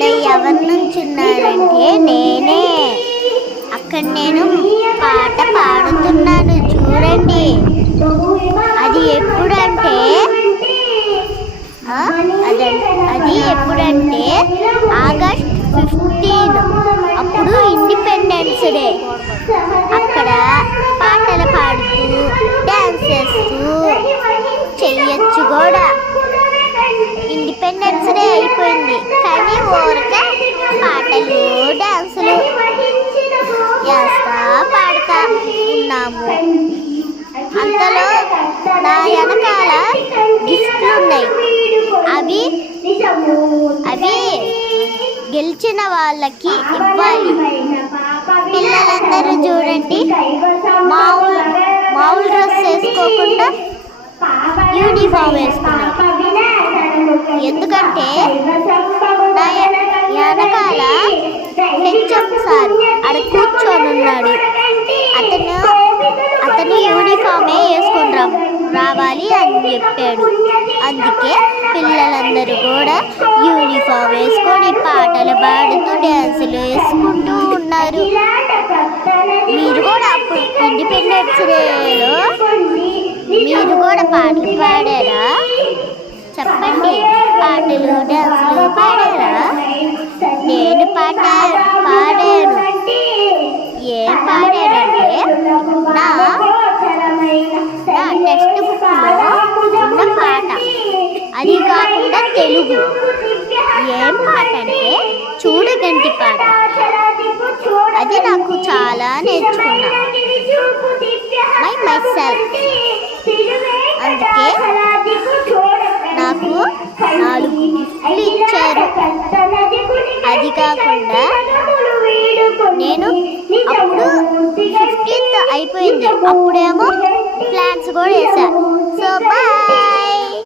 అక్కడ ఎవరు నుంచున్నారంటే నేనే. అక్కడ నేను పాట పాడుతున్నాను చూడండి. అది ఎప్పుడంటే ఆగస్ట్ 15, అప్పుడు ఇండిపెండెన్స్ డే. అక్కడ పాటలు పాడుతూ డ్యాన్స్ చేస్తూ చెయ్యొచ్చు కూడా. ఇండిపెండెన్స్ డే అయిపోయింది కానీ ఊరికే పాటలు డ్యాన్సులు చేస్తా పాడుతా ఉన్నాము. అంతలో నా వెనకాల గిఫ్ట్లు ఉన్నాయి. అవి గెలిచిన వాళ్ళకి ఇవ్వాలి. పిల్లలందరూ చూడండి, మామూలు డ్రెస్ వేసుకోకుండా యూనిఫామ్ వేసుకున్నారు. ఎందుకంటే నా వెనకాల హెచ్ఎం సార్ ఆడ కూర్చొని ఉన్నాడు. అతను యూనిఫామే వేసుకొని రావాలి అని చెప్పాడు. అందుకే పిల్లలందరూ కూడా యూనిఫామ్ వేసుకొని పాటలు పాడుతూ డ్యాన్సులు వేసుకుంటూ ఉన్నారు. మీరు కూడా అప్పుడు ఇండిపెండెన్స్ డేలో మీరు కూడా పాటలు పాడారా? చెప్పండి, పాటలు డ్యాన్సులు పాడారా? నేను పాడాను. ఏం పాడానంటే నా టెక్స్ట్ బుక్లో ఉన్న పాట, అది కాకుండా తెలుగు. ఏం పాట అంటే చూడగంటి పాట. అది నాకు చాలా నేర్చుకున్నా myself. అందుకే నాకు 4 గిఫ్ట్లు ఇచ్చారు. అది కాకుండా నేను అప్పుడు 15th అయిపోయింది, అప్పుడేమో ప్లాన్స్ కూడా వేసా. So bye.